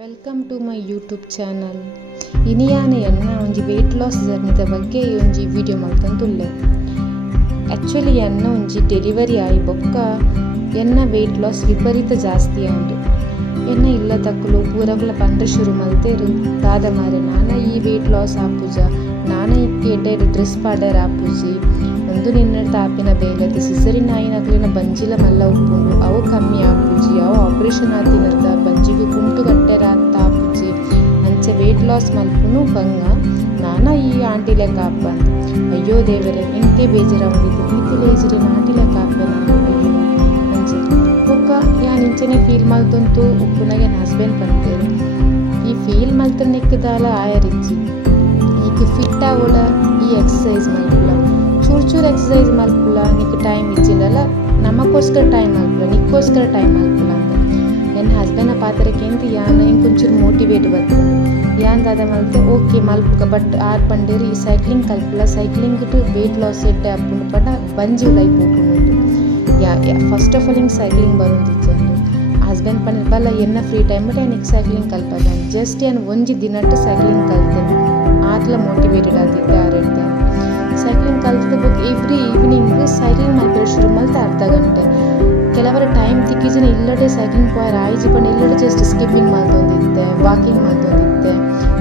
Welcome to my YouTube channel. ಇನಿಯಾನೆ ಎನ್ನ ಒಂಜಿ ವೆಯ್ಟ್ ಲಾಸ್ ಜರ್ನಿದ ಬಗ್ಗೆ ಒಂಜಿ ವಿಡಿಯೋ ಮಲ್ತೊಂದುಲ್ಲೆ. ಆ್ಯಕ್ಚುಲಿ ಎನ್ನ ಒಂಜಿ ಡೆಲಿವರಿ ಆಯಿ ಬೊಕ್ಕ ಎನ್ನ ವೆಯ್ಟ್ ಲಾಸ್ ವಿಪರೀತ ಜಾಸ್ತಿ ಆಂಡು. ಎನ್ನ ಇಲ್ಲ ತಕ್ಕಲು ಪೂರಗುಲ ಪಂಡ ಶುರು ಮಲ್ತೇರು ದಾದ ಮಾರೆ ನಾನ ಈ ವೆಯ್ಟ್ ಲಾಸ್ ಆಪುಜ, ನಾನ ಇಕ್ಕೆ ಎಡ್ಡೆಡ್ ಡ್ರೆಸ್ ಪಾಡರ್ ಆಪುಜಿ, ಒಂದು ನಿನ್ನ ತಾಪಿನ ಬೇಲದ ಸಿಸರಿನ್ ಆಯಿನಕ್ಲಿನ ಬಂಜಿಲ ಮಲ್ಲ ಉಪ್ಪುಂಡು ಅವು ಕಮ್ಮಿ ಆಪುಜಿ, ಅವು ಆಪ್ರೇಷನ್ ಆತಿನರ್ದ ಬಂಜಿಗೆ ಕುಂಟು ಕಟ್ಟೆರ ಅತ್ತ ಆಪುಜಿ ಅಂಚೆ ವೆಯ್ಟ್ ಲಾಸ್ ಮಲ್ಪುನು ಬಂಗ ನಾನ ಈ ಆಂಟಿ ಲೆಕ್ಕ ಆಪಂದು. ಅಯ್ಯೋ ದೇವರೇ ಇಂಕೆ ಬೇಜಾರ ಹೊಂದಿದ್ದು ಮಿತಿಲ್ ಏಜ್ರೆ ಆಂಟಿ ಲೆಕ್ಕ ಆಪೆ ನಾನು ಅಯ್ಯೋ ಅಂಚೆ ಒಕ್ಕ ಯಾನ್ ಇಂಚನೆ ಫೀಲ್ ಮಲ್ತಂತು ಉಪ್ಪುನಾಗ ನನ್ನ ಹಸ್ಬೆಂಡ್ ಬಂತೇರು ಈ ಫೀಲ್ ಮಲ್ತ ನೆಕ್ಕದಾಲ ಆಯರಿಜ್ಜಿ ಈಗ ಫಿಟ್ ಆಗೋಳ ಈ ಎಕ್ಸಸೈಸ್ ಮಲ್ಪುಲ ಚೂರು ಎಕ್ಸಸೈಸ್ ಮಲ್ಪುಲ ನಿಕ್ಕೆ ಟೈಮ್ ಇಚ್ಚಿಂಡಲ್ಲ ನಮಗೋಸ್ಕರ ಟೈಮ್ ಮಲ್ಪುಲ ನಿಕ್ಕೋಸ್ಕರ ಟೈಮ್ ಮಲ್ಪುಲ ಅಂತ ನನ್ನ ಹಸ್ಬೆಂಡ್ನ ಪಾತ್ರಕ್ಕೆ ಅಂತ ಯಾನ ಇಂಕೊಂಚೂರು ಮೋಟಿವೇಟ್ ಬರ್ತದೆ ಯಾನ್ ದಾದ ಮಲ್ತೆ ಓಕೆ ಮಲ್ಪುಗ ಬಟ್ ಆರ್ ಪಂಡೇರು ಈ ಸೈಕ್ಲಿಂಗ್ ಕಲ್ಪುಲ ಸೈಕ್ಲಿಂಗ್ ವೆಯ್ಟ್ ಲಾಸ್ ಎಡ್ಡೆ ಅಪ್ಪುಂಡು ಪಂಡ ಬಂಜಿ ಉಲಾಯಿ ಪೋಪುಂಡು ಫಸ್ಟ್ ಆಫ್ ಆಲ್ ಹಿಂಗೆ ಸೈಕ್ಲಿಂಗ್ ಬರೋದಿಚ್ಚೆ ಹಸ್ಬೆಂಡ್ ಪಂಡ ಬಲ್ಲ ಎನ್ನ ಫ್ರೀ ಟೈಮ್ ಬಟ್ ಏನಿಗೆ ಸೈಕ್ಲಿಂಗ್ ಕಲ್ಪದ ಜಸ್ಟ್ ಏನು ಒಂಜಿ ದಿನಟ್ಟು ಸೈಕ್ಲಿಂಗ್ ಕಲ್ತೆ ಆತ್ಲ ಮೋಟಿವೇಟೆಡ್ ಆದಿದ್ದೆ ಆರೇಳ್ದೆ ಸೈಕ್ಲಿಂಗ್ ಕಲ್ತಿದ್ದ ಬಗ್ಗೆ ಎವ್ರಿ ಈವ್ನಿಂಗ್ ಸೈಕ್ಲಿಂಗ್ ಮಲ್ಪೇರು ಶುರು ಮಲ್ತೆ ಅರ್ಧ ಗಂಟೆ ಕೆಲವರ ಟೈಮ್ ತಿಕ್ಕಿಜಿನ ಇಲ್ಲಡೆ ಸೈಕ್ಲಿಂಗ್ ಪಾಯರ್ ಆಯ್ಜಿ ಪಂಡ ಇಲ್ಲಡೆ ಜಸ್ಟ್ ಸ್ಕಿಪ್ಪಿಂಗ್ ಮಲ್ತೊಂದಿತ್ತೆ ವಾಕಿಂಗ್ ಮಲ್ತೊಂದಿತ್ತೆ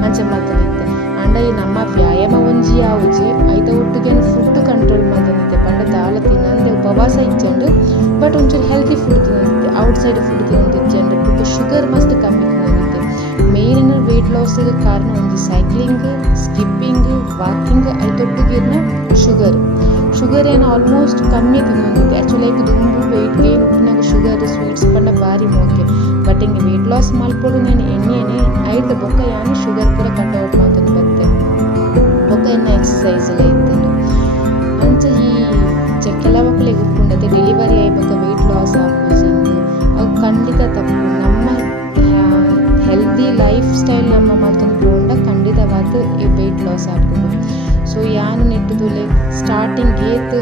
ಅಂಚೆ ಮಲ್ತೊಂದಿತ್ತೆ ಅಂಡ ಈ ನಮ್ಮ ವ್ಯಾಯಾಮ ಒಂಜಿ ಆವುಜಿ ಐತ ಒಟ್ಟಿಗೆ ಫುಡ್ ಕಂಟ್ರೋಲ್ ಮಲ್ತೊಂದಿತ್ತೆ ಪಂಡ ದಾಲ ತಿನ್ನಂದೆ ಉಪವಾಸ ಇಜ್ಜಂಡು ಬಟ್ ಒಂಚೂರು ಹೆಲ್ತಿ ಫುಡ್ ತಿನ್ನೋದಿತ್ತೆ ಔಟ್ಸೈಡ್ ಫುಡ್ ತಿನ್ನೋದಿಜ್ಜಂಡು ಬುಕ್ಕ ಶುಗರ್ ಮಸ್ತ್ ಕಮ್ಮಿ ತಿನ್ನೋದಿತ್ತೆ ಮೇನ್ ವೆಯ್ಟ್ ಲಾಸ್ಗೆ ಕಾರಣ ಒಂಜಿ ಸೈಕ್ಲಿಂಗ್ ಸ್ಕಿಪ್ಪಿಂಗ್ ವಾಕಿಂಗ್ ಐತೊಟ್ಟಿಗಿರ್ನ ಶುಗರ್ ಏನು ಆಲ್ಮೋಸ್ಟ್ ಕಮ್ಮಿ ತಿನ್ನೋದಿತ್ತೆ ಆ್ಯಕ್ಚುಲಿ ಆಗಿ ದುಂಬು ವೆಯ್ಟ್ ಗೇನ್ ಉಪ್ಪಿನಾಗ ಶುಗರ್ ಸ್ವೀಟ್ಸ್ ಪಂಡ ಭಾರಿ ಮೋಕೆ ಬಟ್ ಹಿಂಗೆ ವೆಯ್ಟ್ ಲಾಸ್ ಮಲ್ಪಡು ನಾನು ಎಣ್ಣೆನೆ ಐತೆ ಬೊಕ್ಕ ಯಾನು ಶುಗರ್ ಪೂರ ಕಟ್ ಔಟ್ ಮಾಡ್ತಂದು ಬತ್ತೆ ಬೊಕ್ಕ ಎನ್ನ ಎಕ್ಸಸೈಸ್ ಎಲ್ಲ ಇತ್ತು ಅಂಚ ಈ ಕೆಲವಕ್ಕಳಿಗೆ ಉಪ್ಪುಂಡತೆ ಡೆಲಿವರಿ ಆಯ್ಬೊಕ್ಕ ವೆಯ್ಟ್ ಲಾಸ್ ಆಪುಜಿಂದು ಅವು ಖಂಡಿತ ತಪ್ಪು. ನಮ್ಮ ಹೆಲ್ದಿ ಲೈಫ್ ಸ್ಟೈಲ್ ನಮ್ಮ ಮಲ್ತೊಂದು ಬೋಂಡ ಖಂಡಿತವಾದ ಈ ವೆಯ್ಟ್ ಲಾಸ್ ಆಪುಂಡು. ಸೊ ಯಾನು ನೆಟ್ಟುದುಲೆ ಸ್ಟಾರ್ಟಿಂಗ್ ಏತ್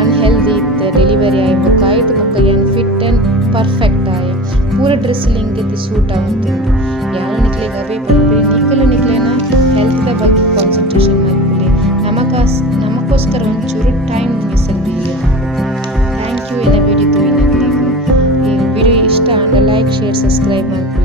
ಅನ್ಹೆಲ್ದಿ ಇತ್ತೆ ಡೆಲಿವರಿ ಆಯ್ಬೊಕ್ಕ ಆಯ್ತು ಬೊಕ್ಕ ಏನು ಫಿಟ್ ಆ್ಯಂಡ್ ಪರ್ಫೆಕ್ಟ್ ಆಯೆ ಪೂರ ಡ್ರೆಸ್ಸಲ್ಲಿ ಹಿಂಗೆ ಸೂಟ್ ಆಗುಂಟುಂಡು ಯಾರು ನಿಕ್ಲೆಗೆ ಅವೇ ಬರ್ಪೇರಿ ನಿಕ್ಲೇನ ಹೆಲ್ತ್ದ ಬಗ್ಗೆ ಕಾನ್ಸಂಟ್ರೇಷನ್ ಮಾಡ್ಕೊಳ್ಳಿ ನಮಗೋಸ್ಕರ ಒಂಚೂರು ಟೈಮ್ ಮೀಸಲು ಥ್ಯಾಂಕ್ ಯು. ಎನ್ನ ವಿಡಿಯೋ ತೋಯಿನಕ್ಲಿಗೆ ಈ ವಿಡಿಯೋ ಇಷ್ಟ ಆಂಡ ಲೈಕ್ ಶೇರ್ ಸಬ್ಸ್ಕ್ರೈಬ್ ಮಾಡ್ಕೊಳ್ಳಿ.